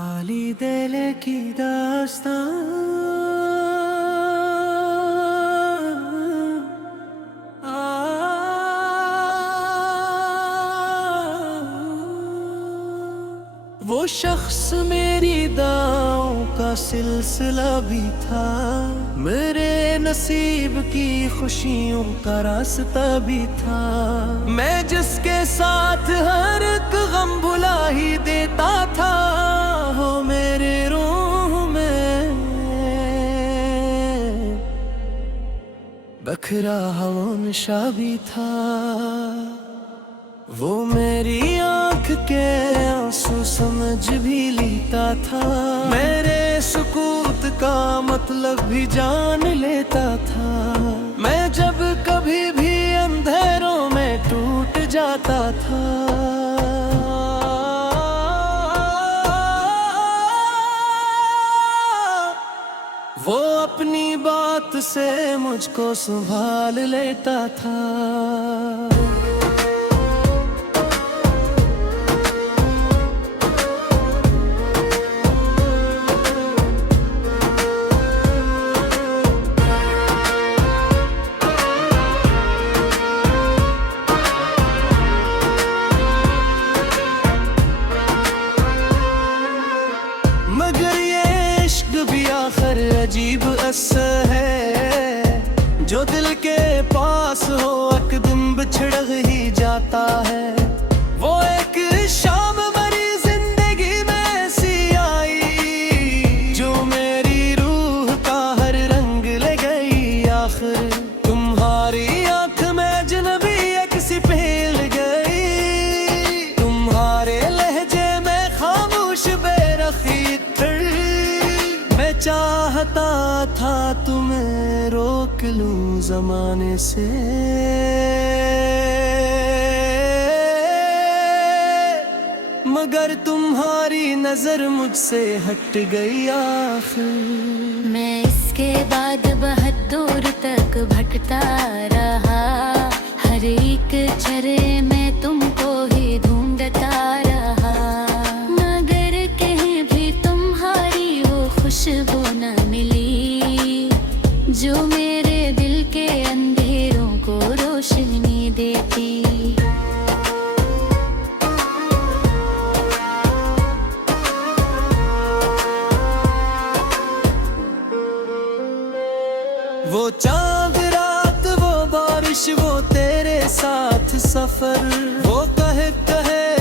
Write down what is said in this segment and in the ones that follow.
खाली दिल की दास्तां। वो शख्स मेरी दाओं का सिलसिला भी था, मेरे नसीब की खुशियों का रास्ता भी था। मैं जिसके साथ हर एक गम भुला ही देता था, हो मेरे रूह में बखरा हवा नशा भी था। वो मेरी आंख के आंसू समझ भी लेता था, मेरे सुकूत का मतलब भी जान लेता था। मैं जब कभी भी अंधेरों में टूट जाता था, वो अपनी बात से मुझको संभाल लेता था। आखिर अजीब असर है, जो दिल के पास हो एक दिन बिछड़ ही जाता है। वो एक शाम मरी जिंदगी में ऐसी आई, जो मेरी रूह का हर रंग ले गई। आखिर तुम्हारी आंख में अजनबी एक सी फेल गई, तुम्हारे लहजे में खामोश बेरखी चाहता था तुम्हें रोक लूं जमाने से, मगर तुम्हारी नजर मुझसे हट गई। आखिर मैं इसके बाद बहुत दूर तक भटकता रहा, हर एक चरे में तुमको ही ढूंढता रहा, मगर कहीं भी तुम्हारी वो खुशबू न मिली, जो मेरे दिल के अंधेरों को रोशनी देती। वो चांद रात, वो बारिश, वो तेरे साथ सफर, वो कहे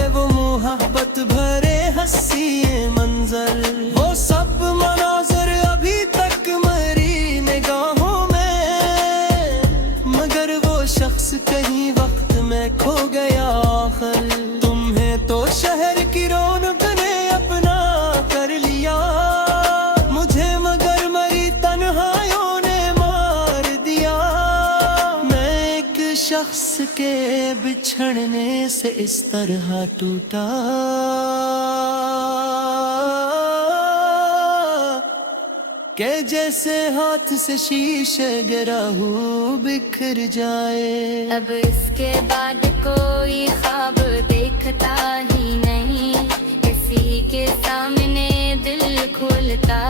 वो मोहब्बत भरे हंसी मंजर, वो सब मनाज़र अभी तक मरी निगाहों में, मगर वो शख्स कहीं वक्त में खो गया। आखिर तुम्हें तो शहर की रौनक ने अपना कर लिया, मुझे मगर मरी तन्हाइयों ने मार दिया। मैं एक शख्स के बिछड़ने से इस तरह टूटा, के जैसे हाथ से शीशे गिरा हो बिखर जाए। अब इसके बाद कोई ख्वाब देखता ही नहीं, किसी के सामने दिल खुलता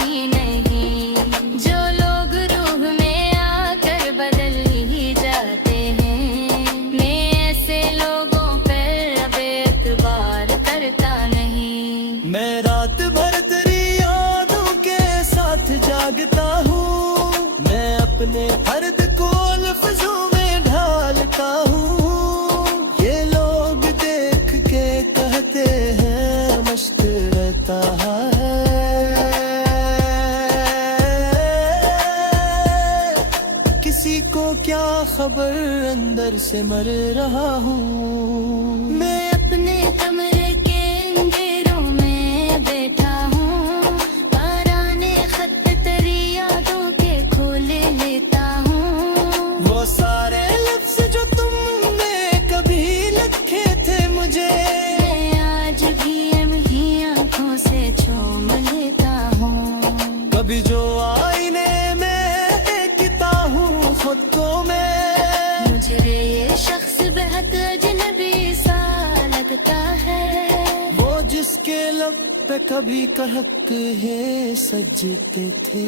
ही नहीं, जो लोग रूह में आकर बदल ही जाते हैं, मैं ऐसे लोगों पर अब एतबार करता नहीं। मैं रात भर तेरी यादों के साथ जागता हूँ, मैं अपने फर्द को लफ्जों में ढालता हूँ, ये लोग देख के कहते हैं मस्त रहता है, किसी को क्या खबर अंदर से मर रहा हूँ। मैं अपने कमरे के अंधेरों में बैठा हूँ, पुराने खत तेरी यादों के खोले लेता हूँ, वो सारे लफ्ज जो तुमने कभी लिखे थे मुझे, मैं आज भी ही आंखों से चूम लेता हूँ। कभी जो आईने में देखता हूँ खुद को मैं, मुझे ये शख्स बेहद अजनबी सा पे कभी कहक है सजते थे।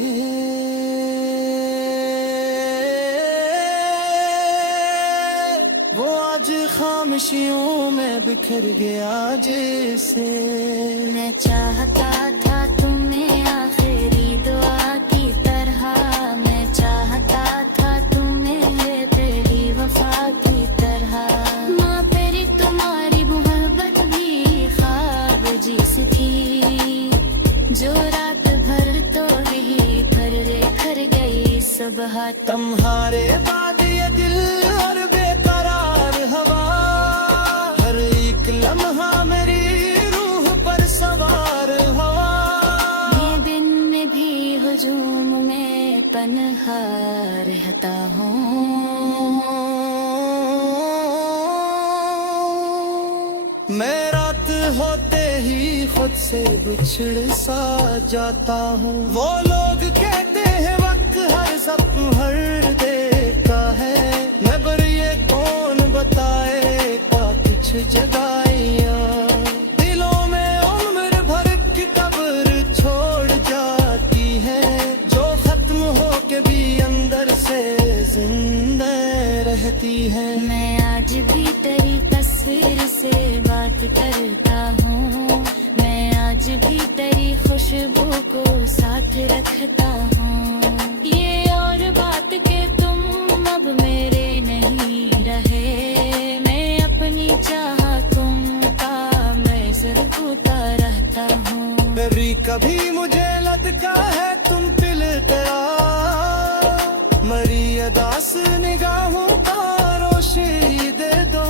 वो आज खामोशियों में बिखर गया जैसे। मैं चाहता था तुम्हें आखिरी दुआ की तरह, मैं चाहता था तुम्हें तेरी वफा की तरह। माँ तेरी तुम्हारी मोहब्बत भी ख्वाब जिस थी, जो रात भर तो रही कर गई सुबह। तुम्हारे बाद ये दिल और बेकरार हवा, हर एक लम्हा मेरी रूह पर सवार हवा। ये दिन में भी हुजूम में तन्हा रहता हूँ। मैं रात होते ही खुद से बिछड़ सा जाता हूँ। वो लोग कहते हैं वक्त हर सपना हर देखा है, मगर ये कौन बताए का कुछ जगाइयाँ। दिलों में उम्र भर की कब्र छोड़ जाती है, जो खत्म हो के भी अंदर से जिंदा रहती है। मैं आज भी तेरी तस्वीर से बात करता हूँ, मैं आज भी तेरी खुशबू को साथ रखता हूँ। ये और बात के तुम अब मेरे नहीं रहे, मैं अपनी चाहतों का मैं ज़रूरता रहता हूँ। कभी कभी मुझे लगता है तुम दिल तेरा, मरी अदास निगाहों का रोशनी दे दो।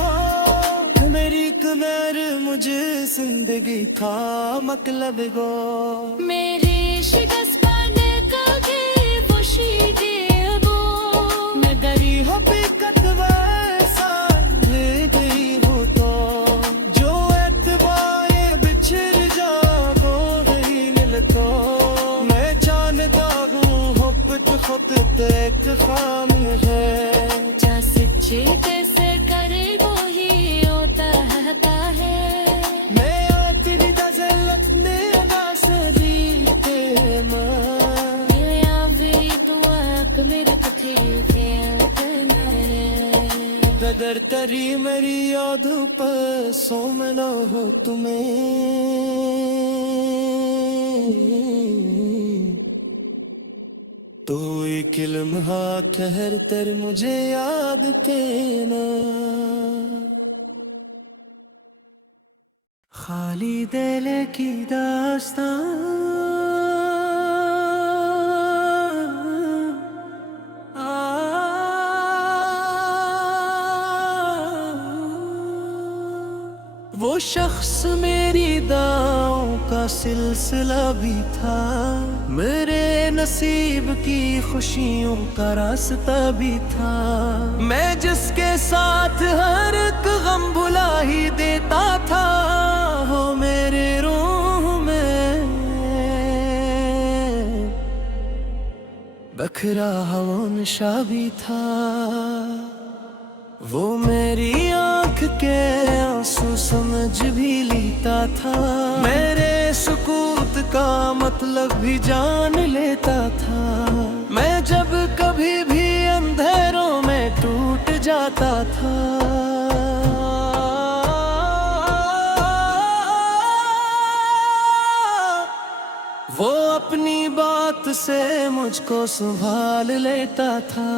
मेरी कमर मुझे जिंदगी का मतलब गो। मेरी शिकस्त पाने का के वो शीदे वो, मैं गरी हो बेकत वैसा रह गई हूँ तो, जो एतबारे बिछड़ जागो गई मिल को। मैं जानता हूँ मोहब्बत खुद एक खामी है, जा सच्चे कैसे करे वो ही होता है। मैं तेरी गजल ने आवाज़ दी के माँ। या भी दुआ मेरे कथे बदर तरी मेरी याद पर सो में न हो तुम्हें, तो एक लम्हा ठहर कर मुझे याद देना। खाली दिल की दास्तां वो शख्स मेरी दाओं का सिलसिला भी था, मेरे नसीब की खुशियों का रास्ता भी था। मैं जिसके साथ हर एक गम भुला ही देता था, हो मेरे रूह में बखरा हवा नशा भी था। वो मेरी आँख के आंसू समझ भी लेता था, मेरे सुकूत का मतलब भी जान लेता था। मैं जब कभी भी अंधेरों में टूट जाता था, वो अपनी बात से मुझको संभाल लेता था।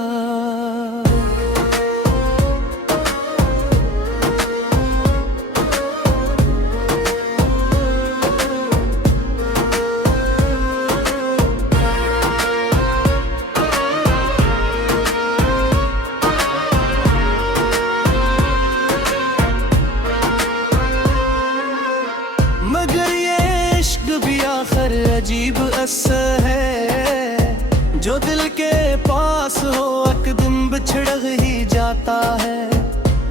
अजीब असर है, जो दिल के पास हो एक दिन बिछड़ ही जाता है।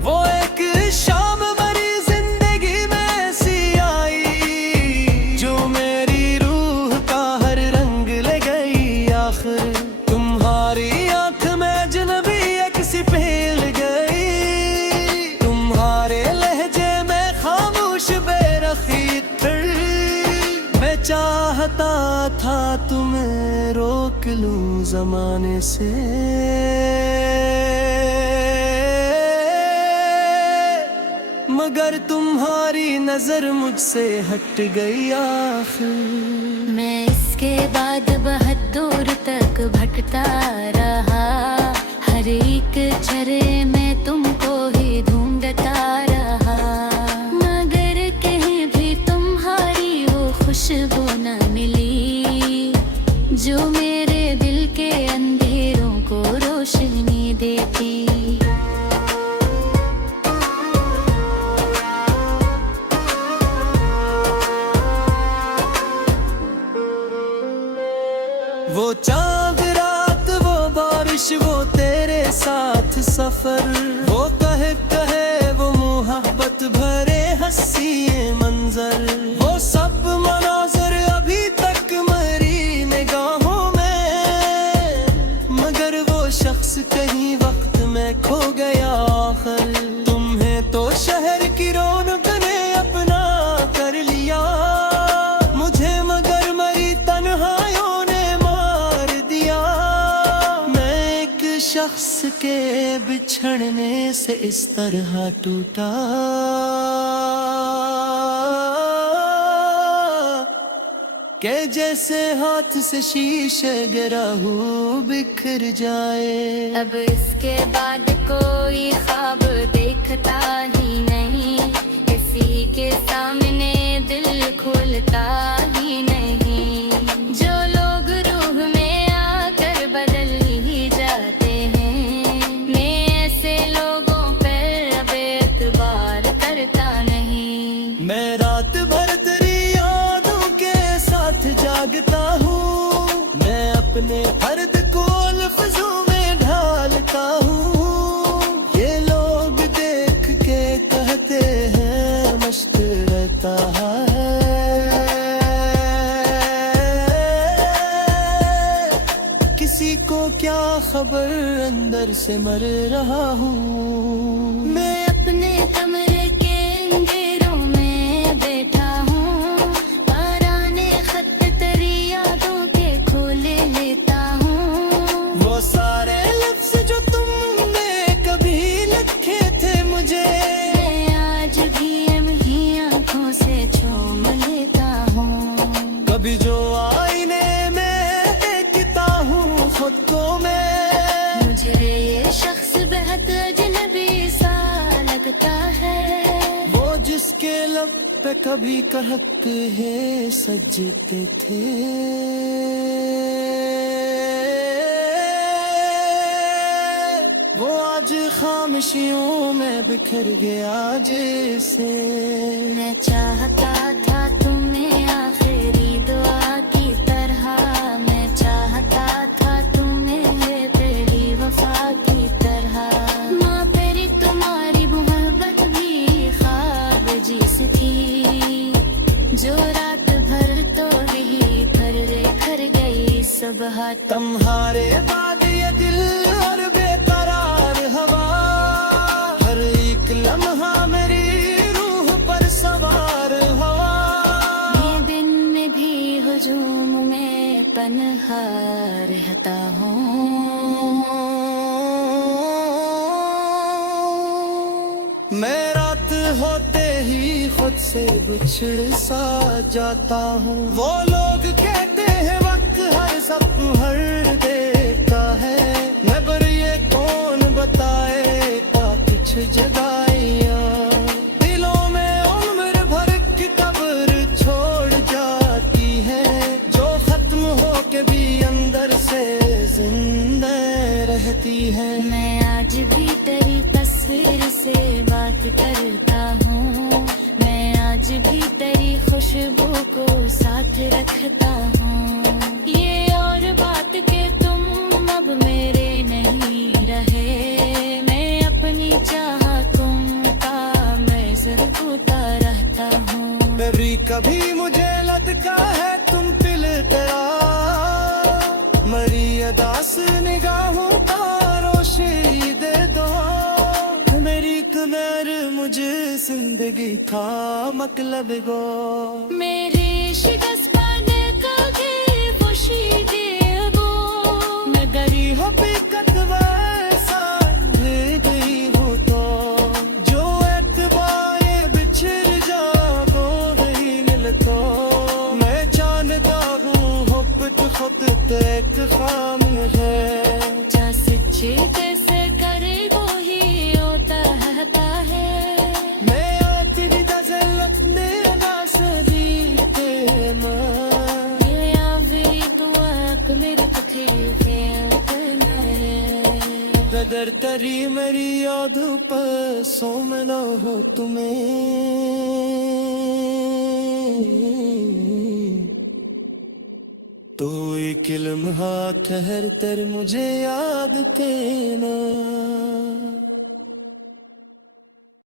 वो एक शाम मरी जिंदगी में ऐसी आई, जो मेरी रूह का हर रंग ले गई आखिर। तुम्हारी आंख में अजनबी एक सी फेल गई, तुम्हारे लहजे में खामोश बेरखी चाहता था तुम्हें रोक लूं जमाने से, मगर तुम्हारी नजर मुझसे हट गई आखिर। मैं इसके बाद बहुत दूर तक भटकता रहा, हर एक चरे में तुमको ही ढूंढता रहा, मगर कहीं भी तुम्हारी वो खुशबू न मिली जो मेरे दिल के अंधेरों को रोशनी देती। वो चांद रात, वो बारिश, वो तेरे साथ सफर, वो कहे वो मोहब्बत भरे हंसी ये मंजर, वो सब मनाज़र अभी तक मरी निगाहों में, मगर वो शख्स कहीं वक्त में खो गया आखिर। तुम्हें तो शहर की रौनक ने अपना कर लिया, मुझे मगर मरी तन्हाइयों शख्स के बिछड़ने से इस तरह टूटा कि जैसे हाथ से शीशे गिरा हो बिखर जाए। अब इसके बाद कोई ख्वाब देखता ही नहीं, किसी के सामने दिल खोलता ही नहीं, जो लोग रूह में आकर बदल ही जाते हैं, मैं ऐसे लोगों पर अब एतबार करता नहीं। मैं रात भर तेरी यादों के साथ जागता हूँ, मैं अपने फर्द को लफ्जों में ढालता हूँ, ये लोग देख के कहते हैं मस्त रहता है, किसी को क्या खबर अंदर से मर रहा हूँ। मैं अपने कमरे के अंधेरों में बैठा हूँ, पुराने खत तेरी यादों के खोले लेता हूँ, वो सारे लफ्ज जो तुमने कभी लिखे थे मुझे, मैं आज भी ही आंखों से चूम लेता हूँ, कभी जो आईने में देखता हूँ खुद को मैं, मुझे ये शख्स बेहद अजनबी सा लगता है, वो जिसके लब पे कभी कहक है सजते थे, वो आज खामोशियों में बिखर गया जैसे। मैं चाहता था तुम्हें आखिरी दुआ की तरह, मैं चाहता था तुम्हें तेरी वफा की तरह, माँ तेरी तुम्हारी मोहब्बत भी ख्वाब जिस थी, जो रात भर तो रही कर गई सुबह। तुम्हारे बाद ये दिल और बेकरार हवा, हर एक लम्हा मेरी रूह पर सवार हवा, ये दिन में भी हुजूम में तन्हा रहता हूँ, मैं रात होते ही खुद से बिछड़ सा जाता हूँ। वो लोग कहते हैं वक्त हर सपना हर देता है, मगर ये कौन बताए कुछ जगाइयाँ दिलों में उम्र भर की कब्र छोड़ जाती है, जो खत्म हो के भी अंदर से जिंदा रहती है। मैं आज भी तेरी तस्वीर से बात करता हूँ, मैं आज भी तेरी खुशबू को साथ रखता हूँ, ये और बात के तुम अब मेरे नहीं रहे, मैं अपनी चाहतों का मैं ज़रूरता रहता हूँ। कभी मुझे लगता है तुम दिल तेरा, मरी अदास निगाहों का रोशनी दे दो, मेरी कमर मुझे जिंदगी का मतलब गो, मेरी शिकस्त खुद ते एक खाम है जा सच्चे जैसे करे वो ही होता है मैं तेरी दजलत ने रास दी ते मां या भी दुआ कि मेरे कथे कदर तरी मेरी याद पर सो मिलो हो तुम्हें तो एक इल्म हाथ ठहर कर मुझे याद के ना